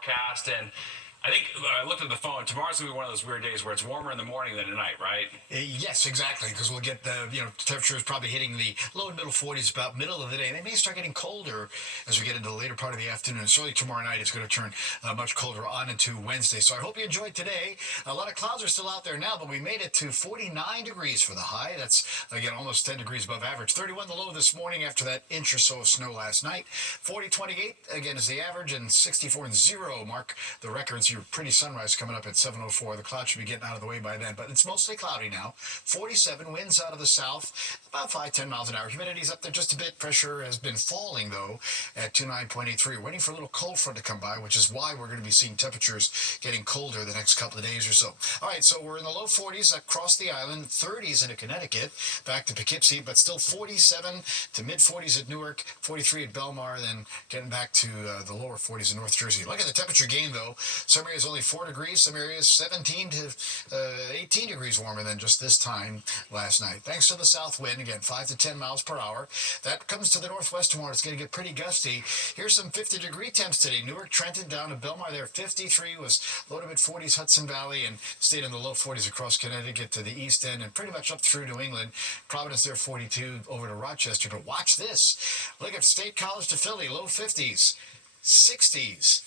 forecast, and I think I looked at the phone. Tomorrow's gonna be one of those weird days where it's warmer in the morning than at night, right? Yes, exactly, because we'll get the temperatures probably hitting the low and middle 40s about middle of the day. And they may start getting colder as we get into the later part of the afternoon. Certainly tomorrow night it's going to turn much colder on into Wednesday. So I hope you enjoyed today. A lot of clouds are still out there now, but we made it to 49 degrees for the high. That's again almost 10 degrees above average. 31 the low this morning after that inch or so of snow last night. 40, 28 again is the average, and 64 and 0 mark the records. Your pretty sunrise coming up at 7:04. The clouds should be getting out of the way by then, but it's mostly cloudy now. 47 winds out of the south, about 5-10 miles an hour. Humidity's up there just a bit. Pressure has been falling though at 29.83. We're waiting for a little cold front to come by, which is why we're going to be seeing temperatures getting colder the next couple of days or so. All right, so we're in the low 40s across the island, 30s into Connecticut, back to Poughkeepsie, but still 47 to mid 40s at Newark, 43 at Belmar, then getting back to the lower 40s in North Jersey. Look at the temperature gain though. Some areas only 4 degrees, some areas 17 to 18 degrees warmer than just this time last night. Thanks to the south wind, again, 5 to 10 miles per hour. That comes to the northwest tomorrow. It's going to get pretty gusty. Here's some 50-degree temps today. Newark, Trenton, down to Belmar there. 53 was low to mid 40s, Hudson Valley, and stayed in the low 40s across Connecticut to the east end and pretty much up through New England. Providence there, 42 over to Rochester. But watch this. Look at State College to Philly, low 50s, 60s.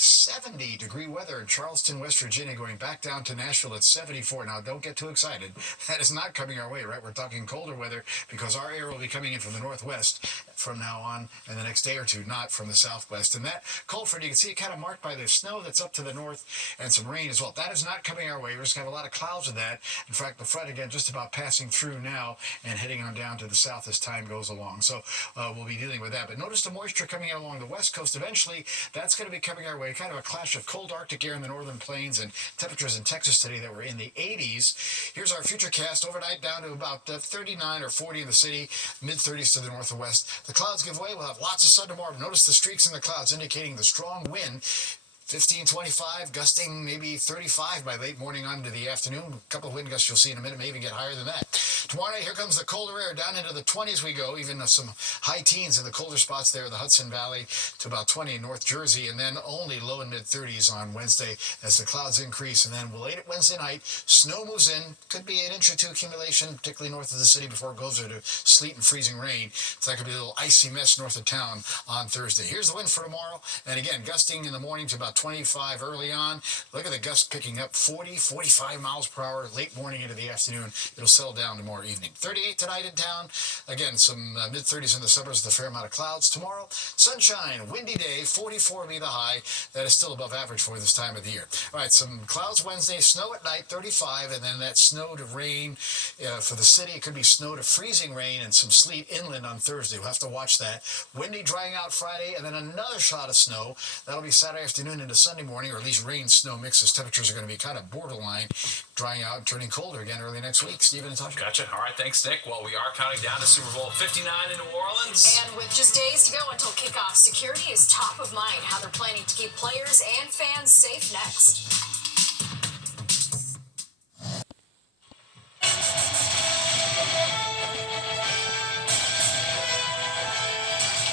70-degree weather in Charleston, West Virginia, going back down to Nashville at 74. Now, don't get too excited. That is not coming our way, right? We're talking colder weather because our air will be coming in from the northwest from now on in the next day or two, not from the southwest. And that cold front, you can see it kind of marked by the snow that's up to the north and some rain as well. That is not coming our way. We're just going to have a lot of clouds with that. In fact, the front, again, just about passing through now and heading on down to the south as time goes along. So we'll be dealing with that. But notice the moisture coming in along the west coast. Eventually, that's going to be coming our way. Kind of a clash of cold Arctic air in the northern plains and temperatures in Texas today that were in the 80s. Here's our futurecast. Overnight down to about 39 or 40 in the city, mid-30s to the north and west. The clouds give way. We'll have lots of sun tomorrow. Notice the streaks in the clouds indicating the strong wind. 15, 25, gusting maybe 35 by late morning on to the afternoon. A couple of wind gusts you'll see in a minute, may even get higher than that. Tomorrow night, here comes the colder air. Down into the 20s we go, even some high teens in the colder spots there, the Hudson Valley to about 20 in North Jersey, and then only low and mid-30s on Wednesday as the clouds increase. And then late at Wednesday night, snow moves in. Could be an inch or two accumulation, particularly north of the city before it goes into sleet and freezing rain. So that could be a little icy mess north of town on Thursday. Here's the wind for tomorrow. And again, gusting in the morning to about 25 early on. Look at the gusts picking up 40, 45 miles per hour late morning into the afternoon. It'll settle down to more evening. 38 tonight in town. Again, some mid-30s in the suburbs with a fair amount of clouds. Tomorrow, sunshine, windy day, 44 will be the high. That is still above average for this time of the year. All right, some clouds Wednesday, snow at night, 35, and then that snow to rain for the city. It could be snow to freezing rain and some sleet inland on Thursday. We'll have to watch that. Windy, drying out Friday, and then another shot of snow. That'll be Saturday afternoon into Sunday morning, or at least rain, snow mixes. Temperatures are going to be kind of borderline, drying out and turning colder again early next week. Stephen and Tasha. Gotcha. All right, thanks, Nick. Well, we are counting down to Super Bowl 59 in New Orleans. And with just days to go until kickoff, security is top of mind. How they're planning to keep players and fans safe next.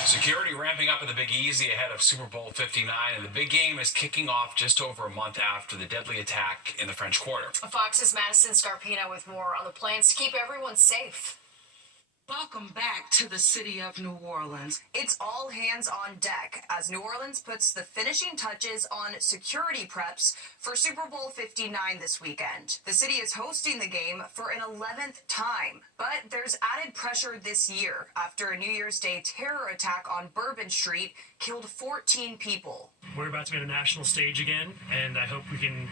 Security ramping up at the Big Easy ahead of Super Bowl 59, and the big game is kicking off just over a month after the deadly attack in the French Quarter. Fox's Madison Scarpino with more on the plans to keep everyone safe. Welcome back to the city of New Orleans. It's all hands on deck as New Orleans puts the finishing touches on security preps for Super Bowl 59 this weekend. The city is hosting the game for an 11th time, but there's added pressure this year after a New Year's Day terror attack on Bourbon Street killed 14 people. We're about to be on a national stage again, and I hope we can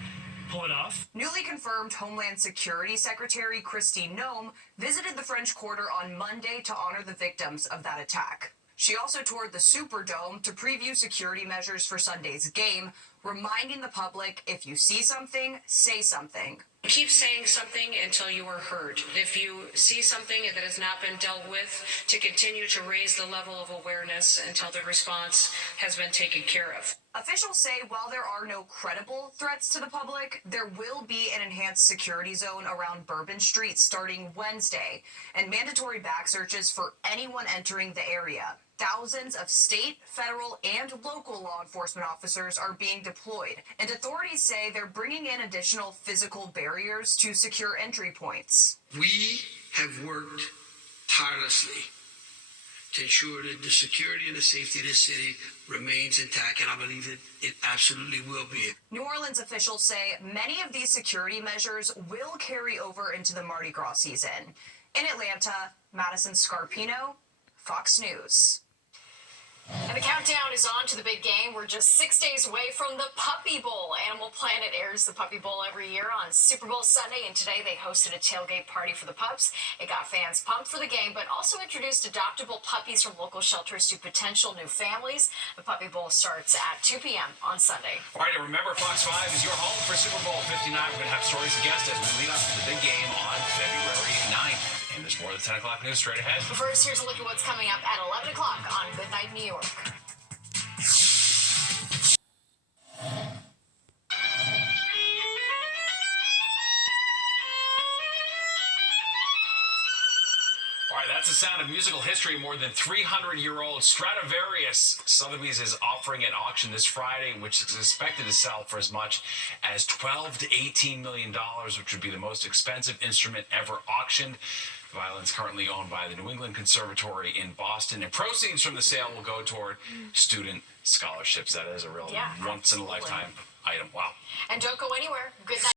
pull it off. Newly confirmed Homeland Security Secretary Kristi Noem visited the French Quarter on Monday to honor the victims of that attack. She also toured the Superdome to preview security measures for Sunday's game, reminding the public, if you see something, say something. Keep saying something until you are heard. If you see something that has not been dealt with, to continue to raise the level of awareness until the response has been taken care of. Officials say while there are no credible threats to the public, there will be an enhanced security zone around Bourbon Street starting Wednesday and mandatory back searches for anyone entering the area. Thousands of state, federal, and local law enforcement officers are being deployed, and authorities say they're bringing in additional physical barriers to secure entry points. We have worked tirelessly to ensure that the security and the safety of this city remains intact, and I believe it absolutely will be. New Orleans officials say many of these security measures will carry over into the Mardi Gras season. In Atlanta, Madison Scarpino, Fox News. And the countdown is on to the big game. We're just 6 days away from the Puppy Bowl. Animal Planet airs the Puppy Bowl every year on Super Bowl Sunday, and today they hosted a tailgate party for the pups. It got fans pumped for the game, but also introduced adoptable puppies from local shelters to potential new families. The Puppy Bowl starts at 2 p.m. on Sunday. All right, and remember, Fox 5 is your home for Super Bowl 59. We're going to have stories and guests as we lead up to the big game on February 9th. And there's more of the 10 o'clock news straight ahead. But first, here's a look at what's coming up at 11 o'clock on Good Night New York. All right, that's the sound of musical history. More than 300-year-old Stradivarius Sotheby's is offering at auction this Friday, which is expected to sell for as much as $12 to $18 million, which would be the most expensive instrument ever auctioned. The violin's currently owned by the New England Conservatory in Boston, and proceeds from the sale will go toward student scholarships. That is a real once-in-a-lifetime item. Wow. And don't go anywhere. Good night.